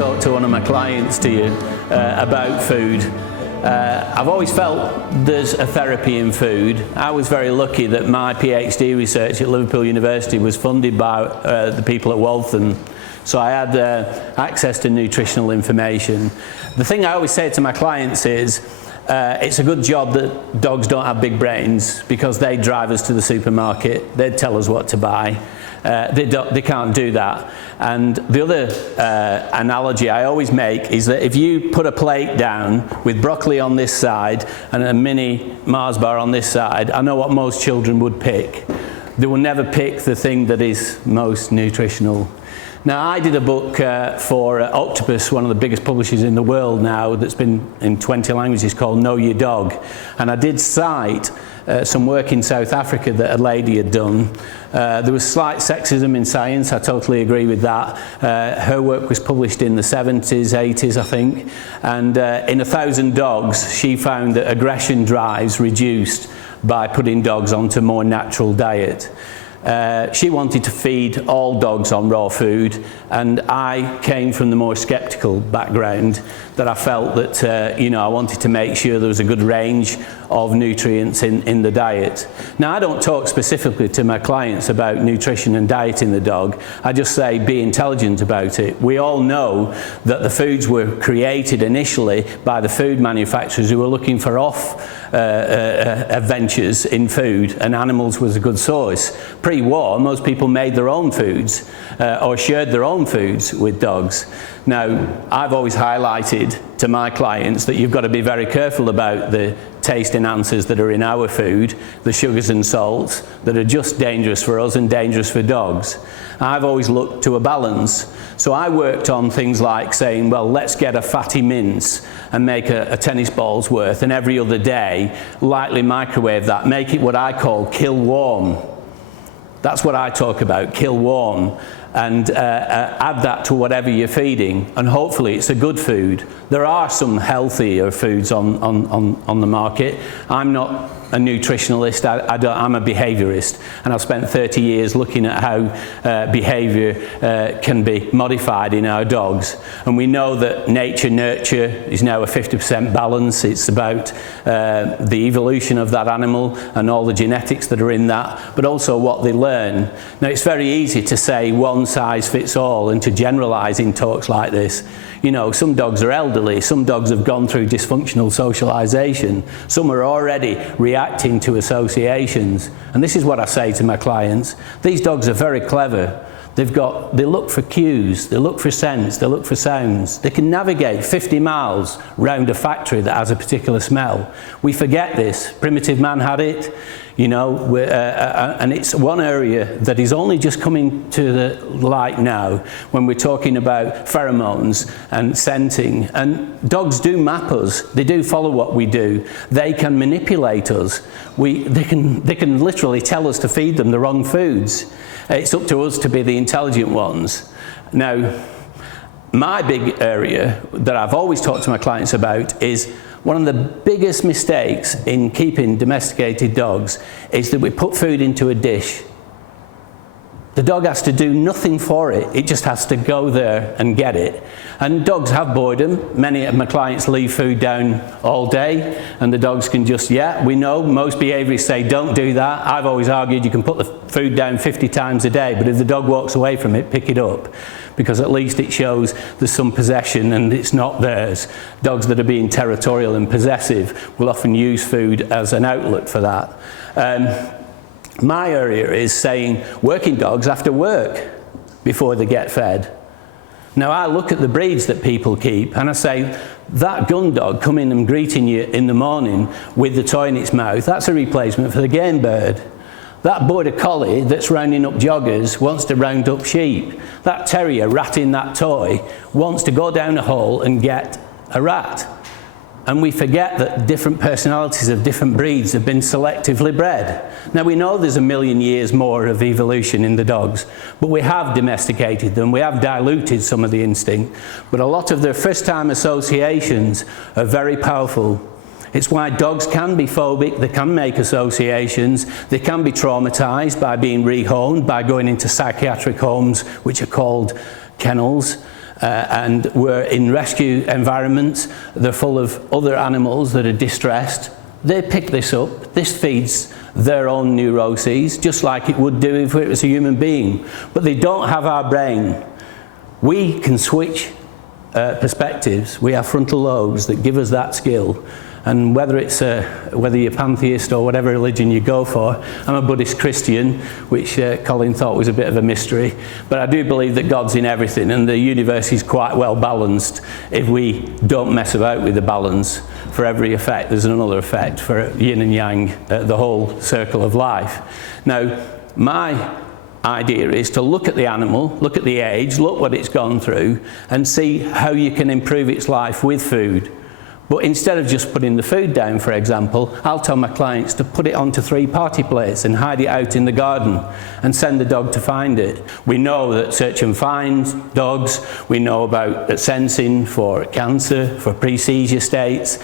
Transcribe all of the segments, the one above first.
talk to one of my clients to you about food. I've always felt there's a therapy in food. I was very lucky that my PhD research at Liverpool University was funded by the people at Waltham. So I had access to nutritional information. The thing I always say to my clients is, it's a good job that dogs don't have big brains, because they drive us to the supermarket, they'd tell us what to buy. They can't do that. And the other analogy I always make is that if you put a plate down with broccoli on this side and a mini Mars bar on this side, I know what most children would pick. They will never pick the thing that is most nutritional. Now, I did a book for Octopus, one of the biggest publishers in the world now, that's been in 20 languages, called Know Your Dog. And I did cite some work in South Africa that a lady had done. There was slight sexism in science, I totally agree with that. Her work was published in the 70s, 80s, I think. And in 1,000 dogs, she found that aggression drives reduced by putting dogs onto a more natural diet. She wanted to feed all dogs on raw food, and I came from the more sceptical background, that I felt that I wanted to make sure there was a good range of nutrients in the diet. Now, I don't talk specifically to my clients about nutrition and diet in the dog. I just say be intelligent about it. We all know that the foods were created initially by the food manufacturers who were looking for adventures in food, and animals was a good source. Pre-war, most people made their own foods or shared their own foods with dogs. Now, I've always highlighted to my clients that you've got to be very careful about the taste enhancers that are in our food, the sugars and salts that are just dangerous for us and dangerous for dogs. I've always looked to a balance. So I worked on things like saying, well, let's get a fatty mince and make a tennis ball's worth, and every other day lightly microwave that, make it what I call kill warm. That's what I talk about, kill warm. And add that to whatever you're feeding, and hopefully it's a good food. There are some healthier foods on the market. I'm not a nutritionalist, I'm a behaviourist, and I've spent 30 years looking at how behaviour can be modified in our dogs. And we know that nature-nurture is now a 50% balance. It's about the evolution of that animal and all the genetics that are in that, but also what they learn. Now, it's very easy to say one size fits all and to generalise in talks like this. You know, some dogs are elderly, some dogs have gone through dysfunctional socialisation, some are already reacting to associations. And this is what I say to my clients: these dogs are very clever. They look for cues, they look for scents, they look for sounds. They can navigate 50 miles round a factory that has a particular smell. We forget this. Primitive man had it, you know, and it's one area that is only just coming to the light now when we're talking about pheromones and scenting. And dogs do map us. They do follow what we do. They can manipulate us. They can literally tell us to feed them the wrong foods. It's up to us to be the intelligent ones. Now, my big area that I've always talked to my clients about is one of the biggest mistakes in keeping domesticated dogs is that we put food into a dish. The dog has to do nothing for it. It just has to go there and get it. And dogs have boredom. Many of my clients leave food down all day, and the dogs can just, we know most behaviourists say don't do that. I've always argued you can put the food down 50 times a day, but if the dog walks away from it, pick it up, because at least it shows there's some possession and it's not theirs. Dogs that are being territorial and possessive will often use food as an outlet for that. My area is saying working dogs have to work before they get fed. Now, I look at the breeds that people keep and I say, that gun dog coming and greeting you in the morning with the toy in its mouth, that's a replacement for the game bird. That border collie that's rounding up joggers wants to round up sheep. That terrier ratting that toy wants to go down a hole and get a rat. And we forget that different personalities of different breeds have been selectively bred. Now, we know there's 1 million years more of evolution in the dogs, but we have domesticated them, we have diluted some of the instinct, but a lot of their first-time associations are very powerful. It's why dogs can be phobic, they can make associations, they can be traumatized by being rehomed, by going into psychiatric homes, which are called kennels. and we're in rescue environments, they're full of other animals that are distressed. They pick this up, this feeds their own neuroses, just like it would do if it was a human being. But they don't have our brain. We can switch perspectives. We have frontal lobes that give us that skill. And whether you're pantheist or whatever religion you go for, I'm a Buddhist Christian, which Colin thought was a bit of a mystery. But I do believe that God's in everything, and the universe is quite well balanced if we don't mess about with the balance. For every effect, there's another effect. For yin and yang, the whole circle of life. Now, my idea is to look at the animal, look at the age, look what it's gone through, and see how you can improve its life with food. But instead of just putting the food down, for example, I'll tell my clients to put it onto 3 party plates and hide it out in the garden and send the dog to find it. We know that search and find dogs, we know about sensing for cancer, for pre-seizure states.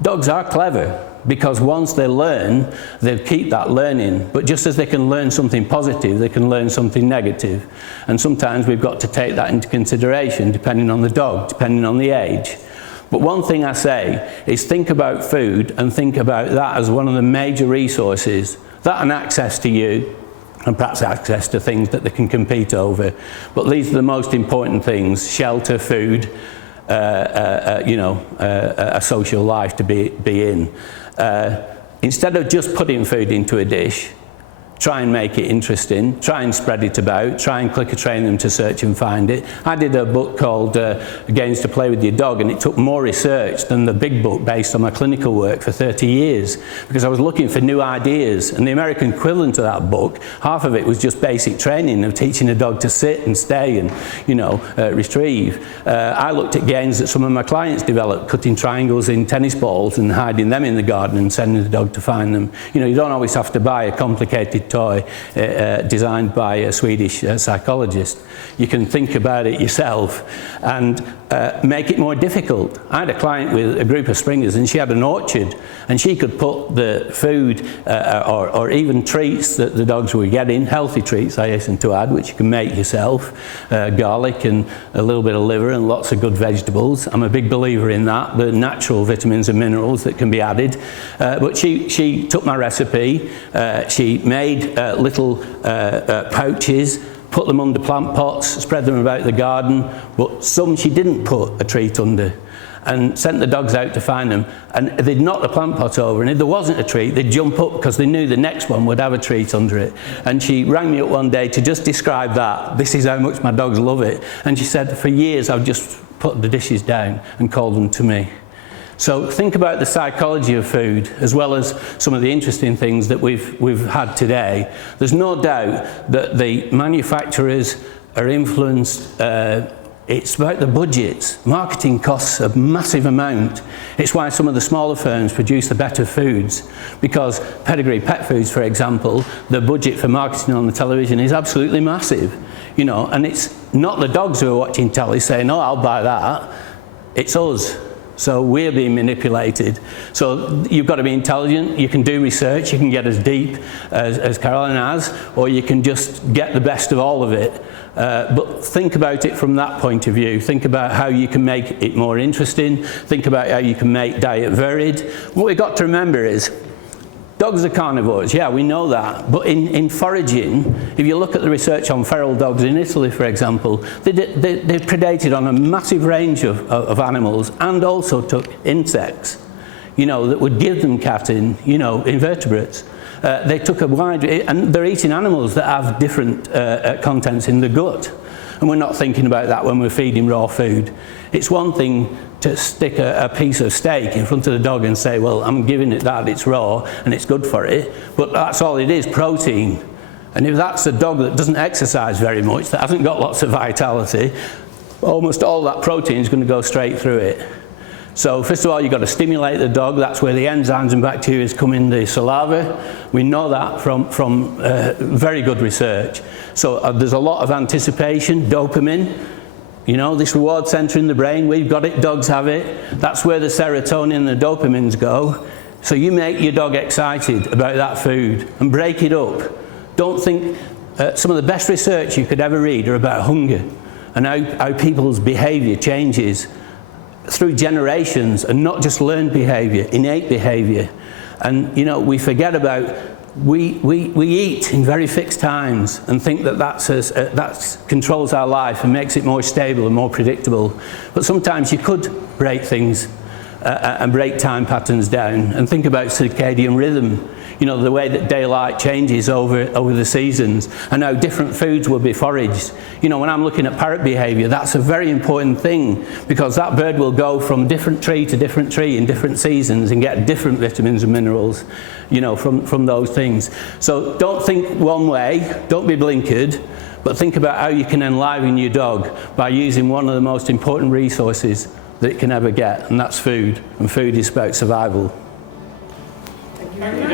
Dogs are clever, because once they learn, they'll keep that learning. But just as they can learn something positive, they can learn something negative. And sometimes we've got to take that into consideration, depending on the dog, depending on the age. But one thing I say is think about food and think about that as one of the major resources. That and access to you, and perhaps access to things that they can compete over. But these are the most important things: shelter, food, a social life to be in. Instead of just putting food into a dish, try and make it interesting, try and spread it about, try and clicker train them to search and find it. I did a book called Games to Play with Your Dog, and it took more research than the big book based on my clinical work for 30 years, because I was looking for new ideas. And the American equivalent of that book, half of it was just basic training of teaching a dog to sit and stay and, retrieve. I looked at games that some of my clients developed, cutting triangles in tennis balls and hiding them in the garden and sending the dog to find them. You don't always have to buy a complicated toy designed by a Swedish psychologist. You can think about it yourself and make it more difficult. I had a client with a group of springers, and she had an orchard, and she could put the food or even treats that the dogs were getting, healthy treats I hasten to add, which you can make yourself, garlic and a little bit of liver and lots of good vegetables. I'm a big believer in that, the natural vitamins and minerals that can be added. But she took my recipe, she made little pouches, put them under plant pots, spread them about the garden, but some she didn't put a treat under, and sent the dogs out to find them. And they'd knock the plant pot over, and if there wasn't a treat, they'd jump up because they knew the next one would have a treat under it. And she rang me up one day to just describe that. This is how much my dogs love it. And she said, for years I've just put the dishes down and called them to me. So think about the psychology of food, as well as some of the interesting things that we've had today. There's no doubt that the manufacturers are influenced. It's about the budgets. Marketing costs a massive amount. It's why some of the smaller firms produce the better foods, because Pedigree Pet Foods, for example, the budget for marketing on the television is absolutely massive. And it's not the dogs who are watching telly saying, "Oh, I'll buy that." It's us. So we're being manipulated. So you've got to be intelligent. You can do research. You can get as deep as Caroline has, or you can just get the best of all of it. But think about it from that point of view. Think about how you can make it more interesting. Think about how you can make diet varied. What we've got to remember is dogs are carnivores. Yeah, we know that. But in foraging, if you look at the research on feral dogs in Italy, for example, they predated on a massive range of animals, and also took insects, that would give them catin, invertebrates. They took a wide, and they're eating animals that have different contents in the gut. And we're not thinking about that when we're feeding raw food. It's one thing to stick a piece of steak in front of the dog and say, well, I'm giving it that, it's raw and it's good for it, but that's all it is, protein. And if that's a dog that doesn't exercise very much, that hasn't got lots of vitality, almost all that protein is going to go straight through it. So first of all, you've got to stimulate the dog. That's where the enzymes and bacteria come in the saliva. We know that from very good research. So there's a lot of anticipation, dopamine. This reward center in the brain, we've got it, dogs have it. That's where the serotonin and the dopamines go. So you make your dog excited about that food and break it up. Don't think, some of the best research you could ever read are about hunger. and how people's behaviour changes through generations, and not just learned behaviour, innate behaviour. And you know, we forget about, we eat in very fixed times and think that that controls our life and makes it more stable and more predictable. But sometimes you could break things and break time patterns down, and think about circadian rhythm. You know, the way that daylight changes over the seasons, and how different foods will be foraged. You know, when I'm looking at parrot behaviour, that's a very important thing, because that bird will go from different tree to different tree in different seasons and get different vitamins and minerals, you know, from those things. So don't think one way, don't be blinkered, but think about how you can enliven your dog by using one of the most important resources that it can ever get, and that's food. And food is about survival. Thank you very much.